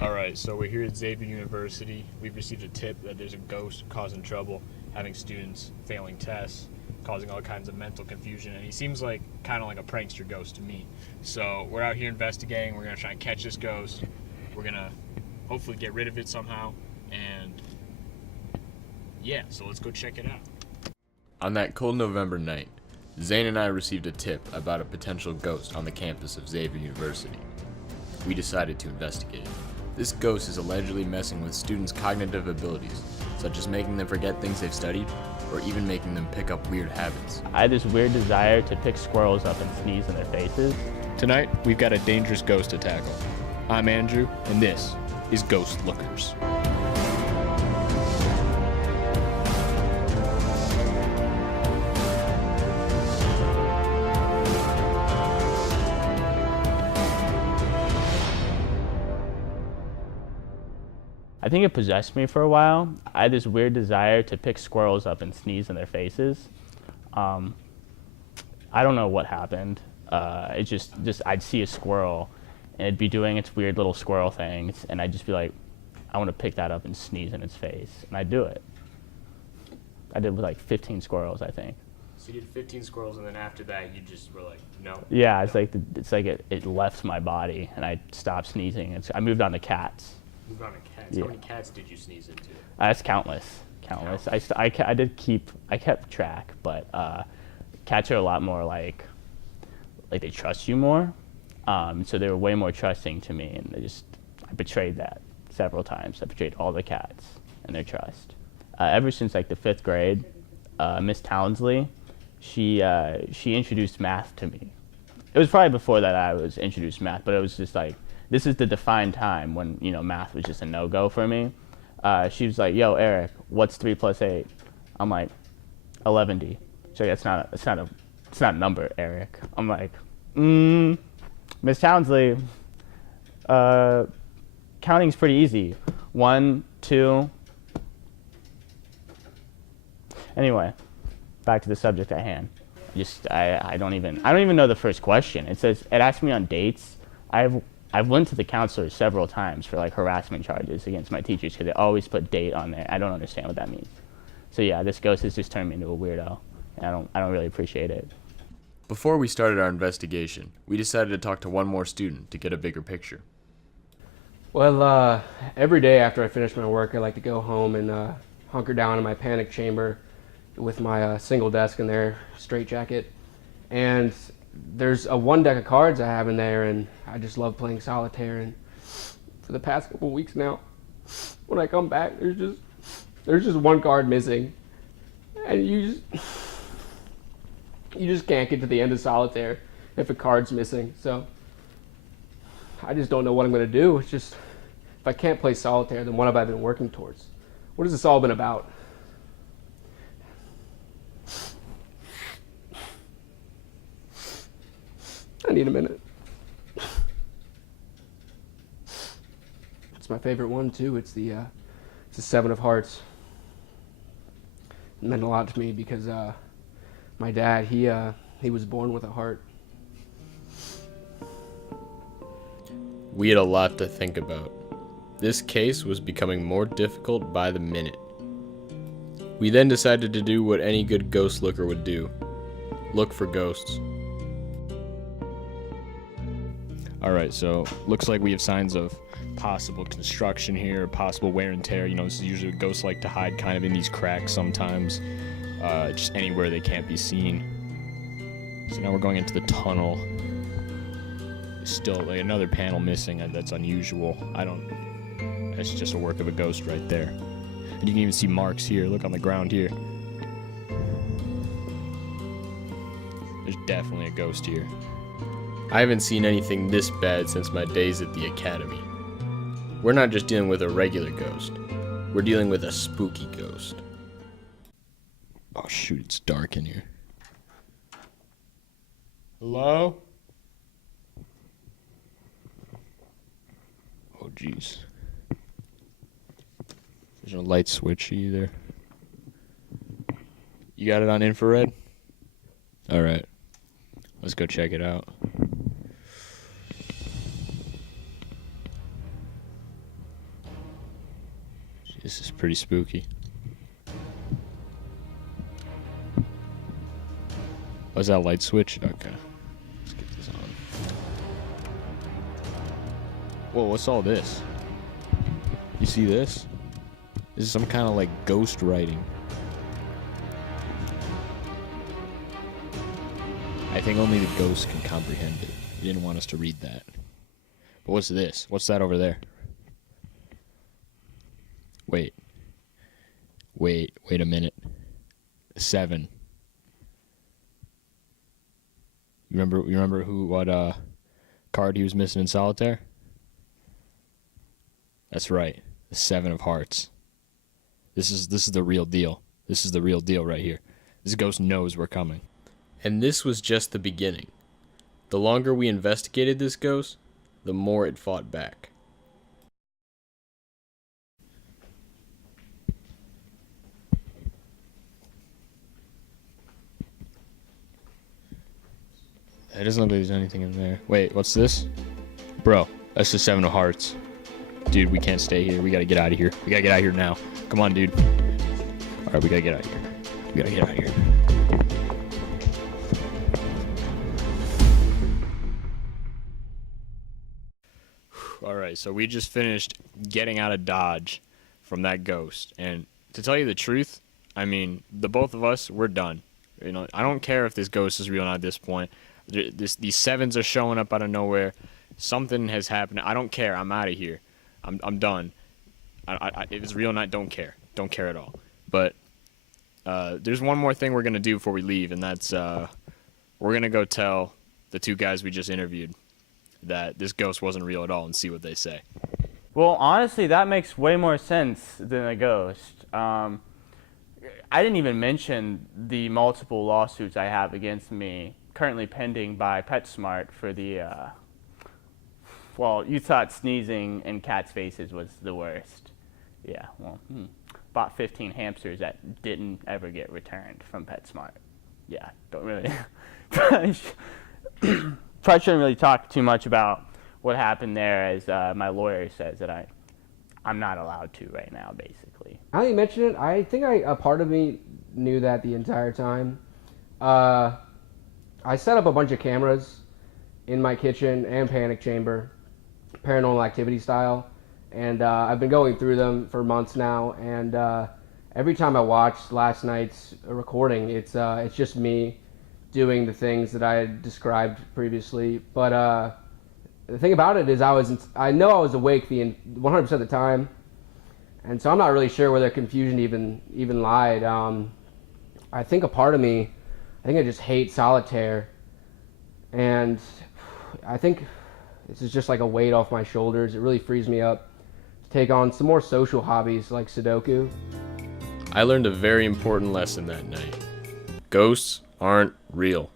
Alright, so we're here at Xavier University. We've received a tip that there's a ghost causing trouble, having students failing tests, causing all kinds of mental confusion, and he seems like kind of like a prankster ghost to me. So we're out here investigating. We're going to try and catch this ghost. We're going to hopefully get rid of it somehow, and yeah, so let's go check it out. On that cold November night, Zane and I received a tip about a potential ghost on the campus of Xavier University. We decided to investigate. This ghost is allegedly messing with students' cognitive abilities, such as making them forget things they've studied, or even making them pick up weird habits. I had this weird desire to pick squirrels up and sneeze in their faces. Tonight, we've got a dangerous ghost to tackle. I'm Andrew, and this is Ghost Lookers. I think it possessed me for a while. I had this weird desire to pick squirrels up and sneeze in their faces. I don't know what happened. It just I'd see a squirrel, and it'd be doing its weird little squirrel things, and I'd just be like, I want to pick that up and sneeze in its face, and I'd do it. I did with like 15 squirrels, I think. So you did 15 squirrels, and then after that, you just were like, no. Yeah, it's like it left my body, and I stopped sneezing. I moved on to cats. Moved on to cats. Yeah. How many cats did you sneeze into? That's countless. I kept track, but cats are a lot more like they trust you more. So they were way more trusting to me, and I betrayed that several times. I betrayed all the cats and their trust. Ever since like the 5th grade, Miss Townsley, she introduced math to me. It was probably before that I was introduced math, but it was just like, this is the defined time when, math was just a no-go for me. She was like, yo, Eric, what's 3 plus 8? I'm like, 11D. So it's not a number, Eric. I'm like, Miss Townsley, counting's pretty easy. 1, 2. Anyway, back to the subject at hand. I don't even know the first question. It asked me on dates. I've went to the counselor several times for like harassment charges against my teachers because they always put date on there. I don't understand what that means. So yeah, this ghost has just turned me into a weirdo, and I don't really appreciate it. Before we started our investigation, we decided to talk to one more student to get a bigger picture. Well, every day after I finish my work, I like to go home and hunker down in my panic chamber with my single desk in there, straitjacket, and there's a 1 deck of cards I have in there, and I just love playing solitaire. And for the past couple weeks now, when I come back, there's just 1 card missing, and you just can't get to the end of solitaire if a card's missing. So I just don't know what I'm gonna do. It's just, if I can't play solitaire, then what have I been working towards? What has this all been about? I need a minute. It's my favorite one too. It's the 7 of Hearts. It meant a lot to me because my dad, he was born with a heart. We had a lot to think about. This case was becoming more difficult by the minute. We then decided to do what any good ghost looker would do. Look for ghosts. Alright, so looks like we have signs of possible construction here, possible wear and tear. This is usually what ghosts like to hide kind of in these cracks sometimes, just anywhere they can't be seen. So now we're going into the tunnel. Still like another panel missing, and that's unusual. That's just a work of a ghost right there. And you can even see marks here. Look on the ground here. There's definitely a ghost here. I haven't seen anything this bad since my days at the academy. We're not just dealing with a regular ghost. We're dealing with a spooky ghost. Oh shoot, it's dark in here. Hello? Oh jeez. There's no light switch either. You got it on infrared? Alright. Let's go check it out. This is pretty spooky. Was that light switch? Okay. Let's get this on. Whoa, what's all this? You see this? This is some kind of like ghost writing. I think only the ghost can comprehend it. He didn't want us to read that. But what's this? What's that over there? Wait a minute. 7. You remember what card he was missing in solitaire? That's right. The 7 of hearts. This is the real deal. This is the real deal right here. This ghost knows we're coming. And this was just the beginning. The longer we investigated this ghost, the more it fought back. It doesn't look like there's anything in there. Wait, what's this? Bro, that's the 7 of hearts. Dude, we can't stay here. We gotta get out of here. We gotta get out of here now. Come on, dude. Alright, we gotta get out of here. We gotta get out of here. Alright, so we just finished getting out of Dodge from that ghost. And to tell you the truth, I mean, the both of us, we're done. You know, I don't care if this ghost is real or not at this point. These 7s are showing up out of nowhere. Something has happened. I don't care. I'm out of here. I'm done. If it's real or not, don't care. Don't care at all. But there's one more thing we're going to do before we leave, and that's we're going to go tell the 2 guys we just interviewed that this ghost wasn't real at all and see what they say. Well, honestly, that makes way more sense than a ghost. I didn't even mention the multiple lawsuits I have against me, currently pending by PetSmart for the, well, you thought sneezing in cats' faces was the worst. Yeah, well, bought 15 hamsters that didn't ever get returned from PetSmart. Yeah, don't really, probably shouldn't really talk too much about what happened there, as my lawyer says that I'm not allowed to right now, basically. Now that you mention it, I think a part of me knew that the entire time. I set up a bunch of cameras in my kitchen and panic chamber, paranormal activity style, and I've been going through them for months now, and every time I watched last night's recording, it's just me doing the things that I had described previously. But the thing about it is I know I was awake the 100% of the time, and so I'm not really sure where the confusion even lied. I think a part of me, I just hate solitaire, and I think this is just like a weight off my shoulders. It really frees me up to take on some more social hobbies like Sudoku. I learned a very important lesson that night. Ghosts aren't real.